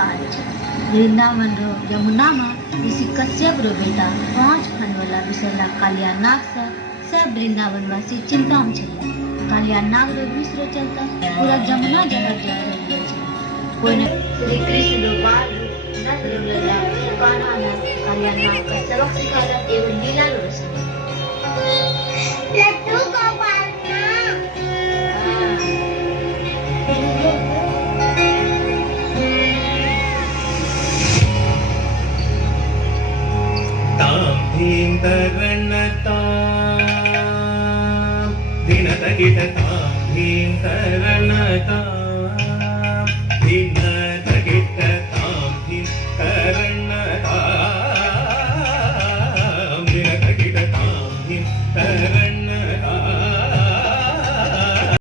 5 वृंदावन रो यमुना में ऋषि कश्यप रो बेटा 5 खंड वाला विषयला कालिया नाग से वृंदावन वासी चिंता में छे। कालिया नाग रो विष रो चलता पूरा जमुना जगत जा रही है। कोई ने श्री कृष्ण रो बाल नंद रो लला कान्हा ने कालिया नाग का सबक सिखाया एवं लीला रो रचना। लड्डू गोपाल भीम तरणता दिन तकिटता भीम तरणता